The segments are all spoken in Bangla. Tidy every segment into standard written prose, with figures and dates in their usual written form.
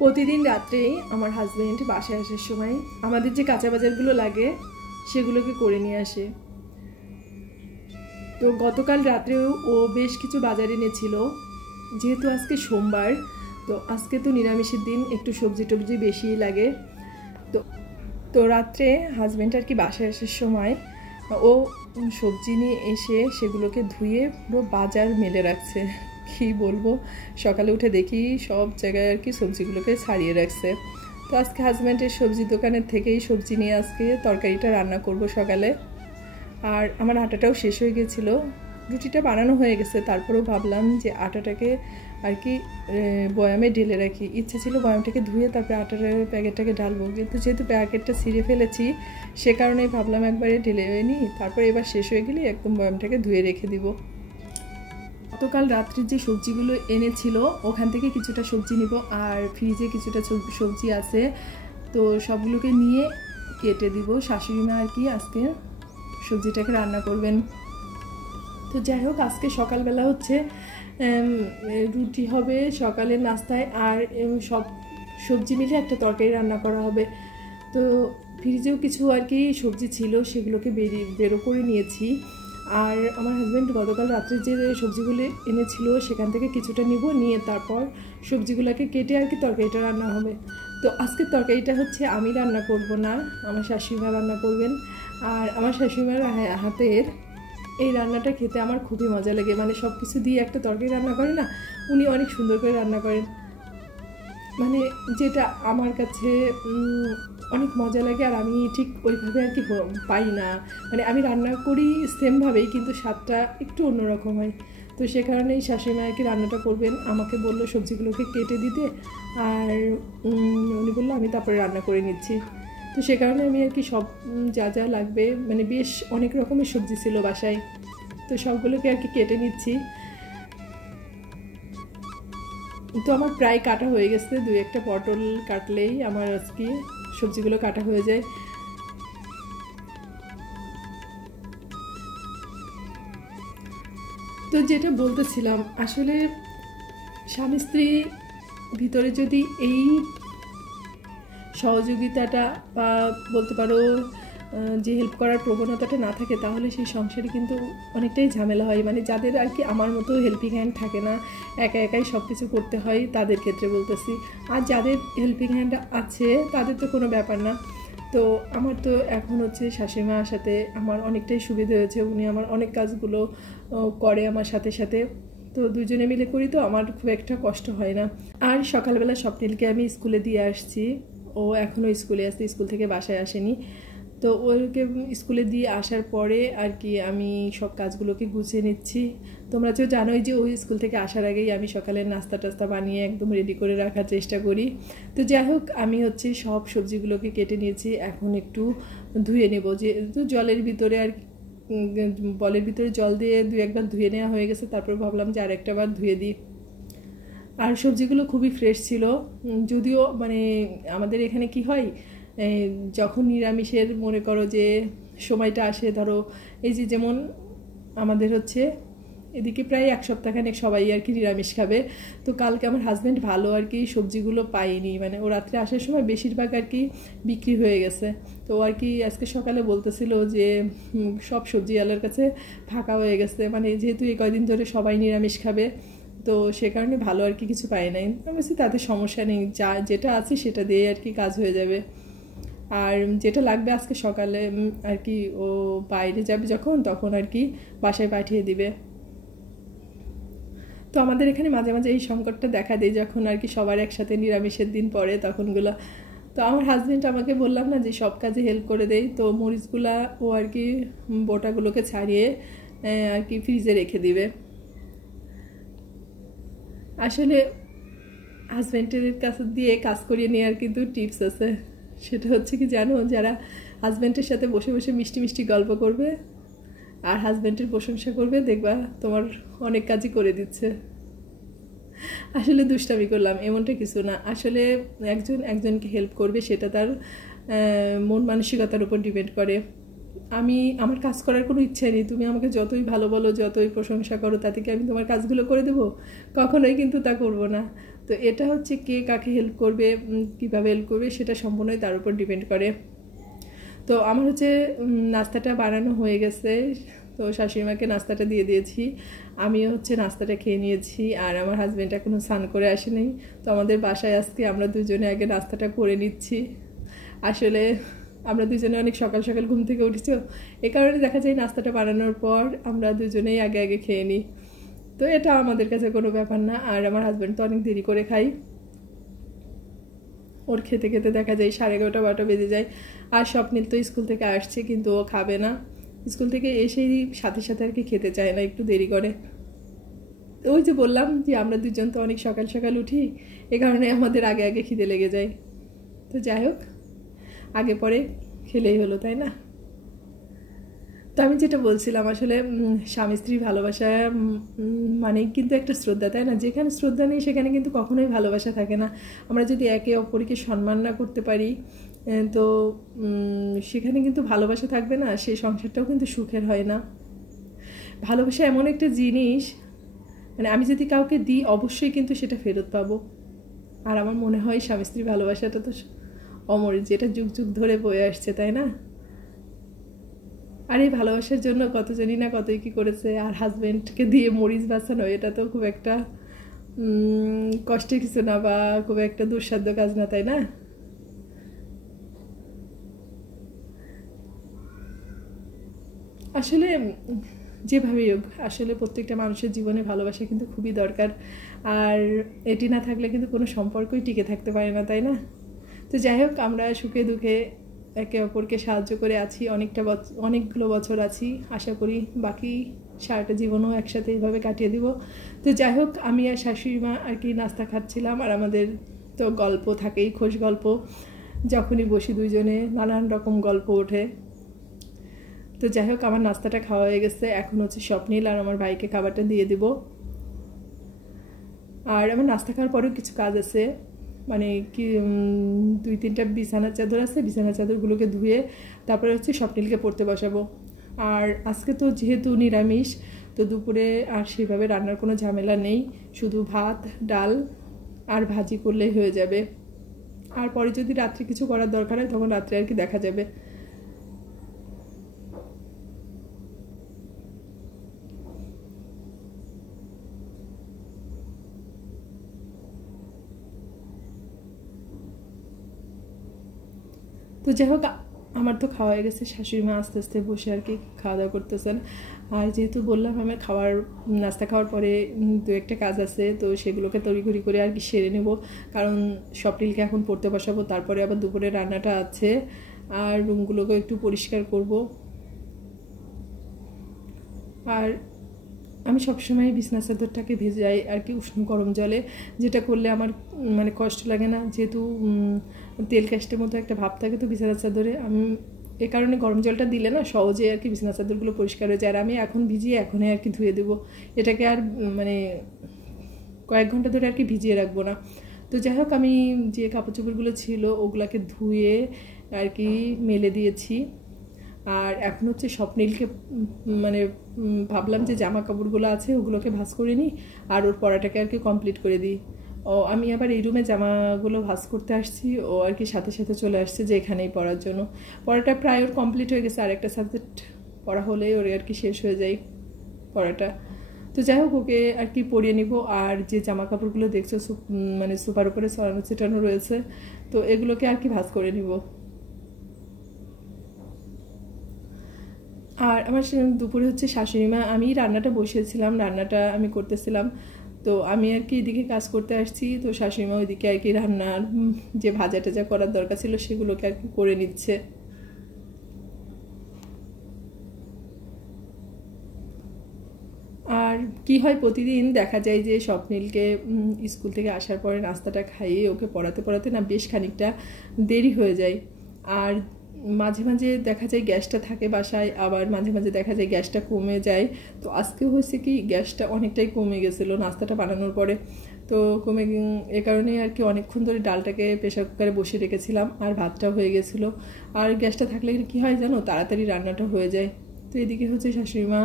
প্রতিদিন রাত্রেই আমার হাজব্যান্ড বাসায় আসার সময় আমাদের যে কাঁচা বাজারগুলো লাগে সেগুলোকে করে নিয়ে আসে। তো গতকাল রাত্রেও ও বেশ কিছু বাজার এনেছিল। যেহেতু আজকে সোমবার, তো আজকে তো নিরামিষের দিন, একটু সবজি টবজি বেশিই লাগে। তো রাত্রে হাজব্যান্ড আর কি বাসায় আসার সময় ও সবজি নিয়ে এসে সেগুলোকে ধুয়ে পুরো বাজার মেলে রাখছে। কি বলবো, সকালে উঠে দেখি সব জায়গায় আর কি সবজিগুলোকে ছাড়িয়ে রাখছে। তো আজকে হাজব্যান্ডের সবজির দোকানের থেকেই সবজি নিয়ে আজকে তরকারিটা রান্না করব সকালে। আর আমার আটাটাও শেষ হয়ে গেছিলো, রুটিটা বানানো হয়ে গেছে, তারপরেও ভাবলাম যে আটাটাকে আর কি বয়ামে ঢেলে রাখি। ইচ্ছে ছিল বয়ামটাকে ধুয়ে তারপরে আটার প্যাকেটটাকে ঢালবো, কিন্তু যেহেতু প্যাকেটটা ছিঁড়ে ফেলেছি সে কারণেই ভাবলাম একবারে ঢেলে নিই, তারপরে এবার শেষ হয়ে গেলে একদম বয়ামটাকে ধুয়ে রেখে দিব। গতকাল রাত্রির যে সবজিগুলো এনেছিল ওখান থেকে কিছুটা সবজি নিব, আর ফ্রিজে কিছুটা সবজি আছে, তো সবগুলোকে নিয়ে কেটে দিব। শাশুড়ি মা আর কি আজকে সবজিটাকে রান্না করবেন। তো যাই হোক, আজকে সকালবেলা হচ্ছে রুটি হবে সকালের নাস্তায়, আর সব সবজি মিলে একটা তরকারি রান্না করা হবে। তো ফ্রিজেও কিছু আর কি সবজি ছিল, সেগুলোকে বেরো করে নিয়েছি। আর আমার হাজব্যান্ড গতকাল রাত্রে যে সবজিগুলো এনেছিল সেখান থেকে কিছুটা নিব, নিয়ে তারপর সবজিগুলোকে কেটে আর কি তরকারিটা রান্না হবে। তো আজকের তরকারিটা হচ্ছে আমি রান্না করব না, আমার শাশুড়িমা রান্না করবেন। আর আমার শাশুড়িমার হাতের এই রান্নাটা খেতে আমার খুবই মজা লাগে, মানে সব কিছু দিয়ে একটা তরকারি রান্না করে না, উনি অনেক সুন্দর করে রান্না করেন, মানে যেটা আমার কাছে অনেক মজা লাগে। আর আমি ঠিক ওইভাবে আর কি পাই না, মানে আমি রান্না করি সেমভাবেই কিন্তু স্বাদটা একটু অন্যরকম হয়। তো সে কারণেই শাশুড়িমা আর কি রান্নাটা করবেন, আমাকে বললো সবজিগুলোকে কেটে দিতে, আর উনি বললো আমি তারপরে রান্না করে নিচ্ছি। তো সে কারণে আমি আর কি সব যা যা লাগবে, মানে বেশ অনেক রকমের সবজি ছিল বাসায়, তো সবগুলোকে আর কি কেটে নিচ্ছি। তো আমার প্রায় কাটা হয়ে গেছে, দুই একটা পটল কাটলেই আমার আজকে সবজিগুলো কাটা হয়ে যায়। তো যেটা বলতেছিলাম, আসলে স্বামী স্ত্রী ভিতরে যদি এই সহযোগিতাটা বা বলতে পারো যে হেল্প করার প্রবণতাটা না থাকে, তাহলে সেই সংসারে কিন্তু অনেকটাই ঝামেলা হয়। মানে যাদের আর কি আমার মতো হেল্পিং হ্যান্ড থাকে না, একা একাই সব কিছু করতে হয়, তাদের ক্ষেত্রে বলতেছি। আর যাদের হেল্পিং হ্যান্ড আছে তাদের তো কোনো ব্যাপার না। তো আমার তো এখন হচ্ছে শাশুড়িমার সাথে আমার অনেকটাই সুবিধা হয়েছে, উনি আমার অনেক কাজগুলো করে আমার সাথে সাথে, তো দুজনে মিলে করি, তো আমার খুব একটা কষ্ট হয় না। আর সকালবেলা স্বপ্নিলকে আমি স্কুলে দিয়ে আসছি, ও এখনও স্কুলে আসছে, স্কুল থেকে বাসায় আসেনি। তো ওকে স্কুলে দিয়ে আসার পরে আর কি আমি সব কাজগুলোকে গুছিয়ে নিচ্ছি। তোমরা তো জানোই যে ওই স্কুল থেকে আসার আগেই আমি সকালে নাস্তা টাস্তা বানিয়ে একদম রেডি করে রাখার চেষ্টা করি। তো যাই হোক, আমি হচ্ছে সব সবজিগুলোকে কেটে নিয়েছি, এখন একটু ধুয়ে নেব। যেহেতু জলের ভিতরে আর বলের ভিতরে জল দিয়ে দুই একবার ধুয়ে নেওয়া হয়ে গেছে, তারপর ভাবলাম যে আরেকটা বার ধুয়ে দিই। আর সবজিগুলো খুবই ফ্রেশ ছিল, যদিও মানে আমাদের এখানে কি হয়, যখন নিরামিষের মনে করো যে সময়টা আসে, ধরো এই যে যেমন আমাদের হচ্ছে এদিকে প্রায় এক সপ্তাহখানেক সবাই আর কি নিরামিষ খাবে। তো কালকে আমার হাজব্যান্ড ভালো আর কি সবজিগুলো পাইনি, মানে ও রাত্রে আসার সময় বেশিরভাগ আর কি বিক্রি হয়ে গেছে। তো আর কি আজকে সকালে বলতেছিল যে সব সবজিওয়ালার কাছে ফাঁকা হয়ে গেছে, মানে যেহেতু এই কয়দিন ধরে সবাই নিরামিষ খাবে, তো সে কারণে ভালো আর কি কিছু পাই নাই। আমি বলছি তাতে সমস্যা নেই, যেটা আছে সেটা দিয়ে আর কি কাজ হয়ে যাবে। আর যেটা লাগবে আজকে সকালে আর কি ও বাইরে যাবে যখন, তখন আর কি বাসায় পাঠিয়ে দিবে। তো আমাদের এখানে মাঝে মাঝে এই সংকটটা দেখা দেয় যখন আর কি সবার একসাথে নিরামিষের দিন পড়ে তখনগুলো। তো আমার হাজব্যান্ড আমাকে বললাম না যে সব কাজে হেল্প করে দেয়, তো মরিচগুলা ও আর কি বোটাগুলোকে ছাড়িয়ে আর কি ফ্রিজে রেখে দিবে। আসলে হাজব্যান্ডের কাছে দিয়ে কাজ করিয়ে নেওয়ার কিন্তু টিপস আছে, সেটা হচ্ছে কি জানো, যারা হাজব্যান্ডের সাথে বসে বসে মিষ্টি মিষ্টি গল্প করবে আর হাজব্যান্ডের প্রশংসা করবে, দেখবা তোমার অনেক কাজই করে দিচ্ছে। আসলে দুষ্টামি করলাম এমনটা কিছু না, আসলে একজন একজনকে হেল্প করবে সেটা তার মন মানসিকতার উপর ডিপেন্ড করে। আমার কাজ করার কোনো ইচ্ছা নেই, তুমি আমাকে যতই ভালো বলো, যতই প্রশংসা করো, তাতে কি আমি তোমার কাজগুলো করে দেবো? কখনোই কিন্তু তা করব না। তো এটা হচ্ছে কে কাকে হেল্প করবে, কীভাবে হেল্প করবে সেটা সম্পূর্ণই তার উপর ডিপেন্ড করে। তো আমার হচ্ছে নাস্তাটা বানানো হয়ে গেছে, তো শাশুড়িমাকে নাস্তাটা দিয়ে দিয়েছি, আমিও হচ্ছে নাস্তাটা খেয়ে নিয়েছি। আর আমার হাজব্যান্ড এখনও স্নান করে আসেনি, তো আমাদের বাসায় আজকে আমরা দুজনে আগে নাস্তাটা করে নিচ্ছি। আসলে আমরা দুজনে অনেক সকাল সকাল ঘুম থেকে উঠেছি, এ কারণে দেখা যায় নাস্তাটা বানানোর পর আমরা দুজনেই আগে আগে খেয়ে নিই। তো এটা আমাদের কাছে কোনো ব্যাপার না। আর আমার হাজব্যান্ড তো অনেক দেরি করে খাই, ওর খেতে খেতে দেখা যায় 11:30-12টা বেজে যায়। আর স্বপ্নিল তো স্কুল থেকে আসছে, কিন্তু ও খাবে না, স্কুল থেকে এসেই সাথে সাথে আর কি খেতে চায় না, একটু দেরি করে। ওই যে বললাম যে আমরা দুজন তো অনেক সকাল সকাল উঠি, এ কারণে আমাদের আগে আগে খিদে লেগে যায়। তো যাই হোক, আগে পরে খেলেই হলো, তাই না? তো আমি যেটা বলছিলাম, আসলে স্বামী স্ত্রী ভালোবাসা মানেই কিন্তু একটা শ্রদ্ধা, তাই না? যেখানে শ্রদ্ধা নেই সেখানে কিন্তু কখনোই ভালোবাসা থাকে না। আমরা যদি একে অপরকে সম্মান না করতে পারি, তো সেখানে কিন্তু ভালোবাসা থাকবে না, সেই সংসারটাও কিন্তু সুখের হয় না। ভালোবাসা এমন একটা জিনিস, মানে আমি যদি কাউকে দিই অবশ্যই কিন্তু সেটা ফেরত পাবো। আর আমার মনে হয় স্বামী স্ত্রী ভালোবাসাটা তো অমর, যেটা যুগ যুগ ধরে বয়ে আসছে, তাই না? আর এই ভালোবাসার জন্য কতজনই না কতই কি করেছে। আর হাজব্যান্ডকে দিয়ে মরিচ বাঁচানো, এটা তো খুব একটা কষ্টের কিছু না, বা খুব একটা দুঃসাধ্য কাজ না, তাই না? আসলে যেভাবেই হোক, আসলে প্রত্যেকটা মানুষের জীবনে ভালোবাসা কিন্তু খুবই দরকার। আর এটি না থাকলে কিন্তু কোনো সম্পর্কই টিকে থাকতে পারে না, তাই না? তো যাই হোক, আমরা সুখে দুঃখে একে অপরকে সাহায্য করে আছি, অনেকগুলো বছর আছি, আশা করি বাকি সারাটা জীবনও একসাথে এইভাবে কাটিয়ে দিব। তো যাই হোক, আমি আর শাশুড়ি মা আর কি নাস্তা খাচ্ছিলাম, আর আমাদের তো গল্প থাকেই, খোশ গল্প। যখনই বসি দুইজনে নানান রকম গল্প ওঠে। তো যাই হোক, আমার নাস্তাটা খাওয়া হয়ে গেছে, এখন হচ্ছে স্বপ্নিল আর আমার ভাইকে খাবারটা দিয়ে দিব। আর আমার নাস্তা খাওয়ার পরেও কিছু কাজ আছে, মানে কি 2-3টা বিছানার চাদর আছে, বিছানার চাদরগুলোকে ধুয়ে তারপরে হচ্ছে স্বপ্নিলকে পড়তে বসাবো। আর আজকে তো যেহেতু নিরামিষ, তো দুপুরে আর সেভাবে রান্নার কোনো ঝামেলা নেই, শুধু ভাত ডাল আর ভাজি করলেই হয়ে যাবে। আর পরে যদি রাত্রে কিছু করার দরকার হয় তখন রাত্রে আর কি দেখা যাবে। তো যাই হোক, আমার তো খাওয়া হয়ে গেছে, শাশুড়ি মা আস্তে আস্তে বসে আর কি খাওয়া দাওয়া করতেছেন। আর যেহেতু বললাম আমি নাস্তা খাওয়ার পরে 2-একটা কাজ আছে, তো সেগুলোকে তড়িঘড়ি করে আর কি সেরে নেব, কারণ স্বপ্নিলকে এখন পড়তে বসাবো, তারপরে আবার দুপুরে রান্নাটা আছে, আর রুমগুলোকে একটু পরিষ্কার করব। আর আমি সবসময় বিছানা চাদরটাকে ভেজাই আর কি উষ্ণ গরম জলে, যেটা করলে আমার মানে কষ্ট লাগে না, যেহেতু তেল ক্যাস্টের মতো একটা ভাব থাকে তো বিছানা চাদরে। আমি এ কারণে গরম জলটা দিলে না সহজে আর কি বিছানা চাদরগুলো পরিষ্কার হয়ে যায়। আর আমি এখন ভিজিয়ে এখনই আর কি ধুয়ে দেবো, এটাকে আর মানে কয়েক ঘন্টা ধরে আর কি ভিজিয়ে রাখবো না। তো যাই হোক, আমি যে কাপড় চোপড়গুলো ছিল ওগুলাকে ধুয়ে আর কি মেলে দিয়েছি। আর এখন হচ্ছে স্বপ্নিলকে মানে ভাবলাম যে জামা কাপড়গুলো আছে ওগুলোকে ভাঁজ করে নিই, আর ওর পড়াটাকে আর কি কমপ্লিট করে দিই। ও আমি আবার এই রুমে জামাগুলো ভাঁজ করতে আসছি, ও আর কি সাথে সাথে চলে আসছে যে এখানেই পড়ার জন্য। পড়াটা প্রায় ওর কমপ্লিট হয়ে গেছে, আর একটা সাবজেক্ট পড়া হলেই ওর আর কি শেষ হয়ে যায় পড়াটা। তো যাই হোক, ওকে আর কি পরিয়ে নিব। আর যে জামা কাপড়গুলো দেখছো মানে সুপার উপরে ছড়ানো ছিটানো রয়েছে, তো এগুলোকে আর কি ভাঁজ করে নিব। আর আমার দুপুরে হচ্ছে শাশুড়ি মা, আমি রান্নাটা বসিয়েছিলাম, রান্নাটা আমি করতেছিলাম, তো আমি আর কি এদিকে কাজ করতে আসছি, তো শাশুড়ি মা ওইদিকে আর কি রান্নার যে ভাজা টাজা করার দরকার ছিল সেগুলোকে আর কি করে নিচ্ছে। আর কি হয়, প্রতিদিন দেখা যায় যে স্বপ্নিলকে স্কুল থেকে আসার পরে নাস্তাটা খাইয়ে ওকে পড়াতে পড়াতে না বেশ খানিকটা দেরি হয়ে যায়। আর মাঝে মাঝে দেখা যায় গ্যাসটা থাকে বাসায়, আবার মাঝে মাঝে দেখা যায় গ্যাসটা কমে যায়। তো আজকে হয়েছে কি, গ্যাসটা অনেকটাই কমে গেছিলো নাস্তাটা বানানোর পরে, তো এ কারণে আর কি অনেকক্ষণ ধরে ডালটাকে প্রেশার কুকারে বসে রেখেছিলাম, আর ভাতটাও হয়ে গেছিলো। আর গ্যাসটা থাকলে কি হয় জানো, তাড়াতাড়ি রান্নাটা হয়ে যায়। তো এদিকে হচ্ছে শাশুড়ি মা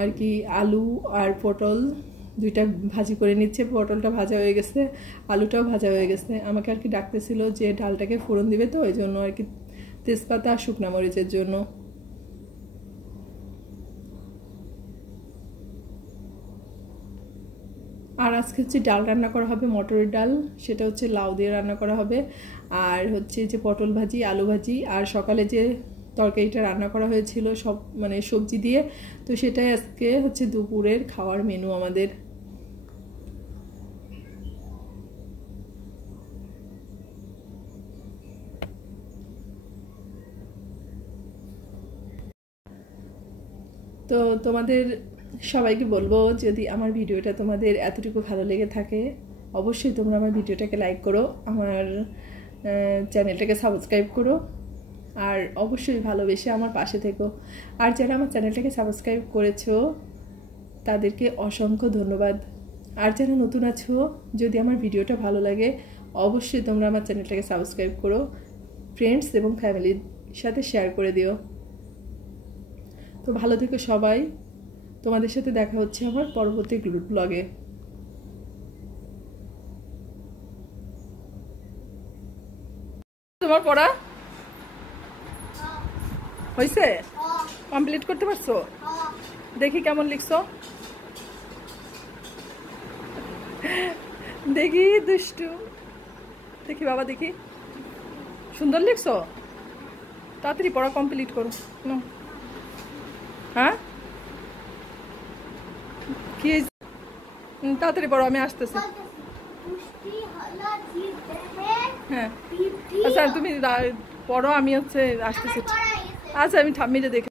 আর কি আলু আর পটল দুইটা ভাজি করে নিচ্ছে। পটলটা ভাজা হয়ে গেছে, আলুটাও ভাজা হয়ে গেছে। আমাকে আর কি ডাকতেছিল যে ডালটাকে ফোড়ন দিবে, তো ওই জন্য আর কি তেজপাতা আর শুকনা মরিচের জন্য। আর আজকে হচ্ছে ডাল রান্না করা হবে, মটরের ডাল, সেটা হচ্ছে লাউ দিয়ে রান্না করা হবে। আর হচ্ছে যে পটল ভাজি, আলু ভাজি, আর সকালে যে তরকারিটা রান্না করা হয়েছিল সব মানে সবজি দিয়ে, তো সেটাই আজকে হচ্ছে দুপুরের খাওয়ার মেনু আমাদের। তো তোমাদের সবাইকে বলবো, যদি আমার ভিডিওটা তোমাদের এতটুকু ভালো লেগে থাকে অবশ্যই তোমরা আমার ভিডিওটাকে লাইক করো, আমার চ্যানেলটাকে সাবস্ক্রাইব করো, আর অবশ্যই ভালোবেসে আমার পাশে থেকো। আর যারা আমার চ্যানেলটাকে সাবস্ক্রাইব করেছো তাদেরকে অসংখ্য ধন্যবাদ। আর যারা নতুন আছো, যদি আমার ভিডিওটা ভালো লাগে অবশ্যই তোমরা আমার চ্যানেলটাকে সাবস্ক্রাইব করো, ফ্রেন্ডস এবং ফ্যামিলির সাথে শেয়ার করে দিও। তো ভালো থেকো সবাই, তোমাদের সাথে দেখা হচ্ছে আমার পরবর্তী ব্লগে। তোমার পড়া হয়েছে? কমপ্লিট করতে পারছো? দেখি কেমন লিখছো, দেখি দুষ্টু, দেখি বাবা, দেখি সুন্দর লিখছো। তাড়াতাড়ি পড়া কমপ্লিট করো। হ্যাঁ, কি তাড়াতাড়ি পড়ো, আমি আসতেছি। হ্যাঁ আচ্ছা, তুমি পড়ো, আমি হচ্ছে আসতেছি। আচ্ছা, আমি ঠাম্মিরে দেখে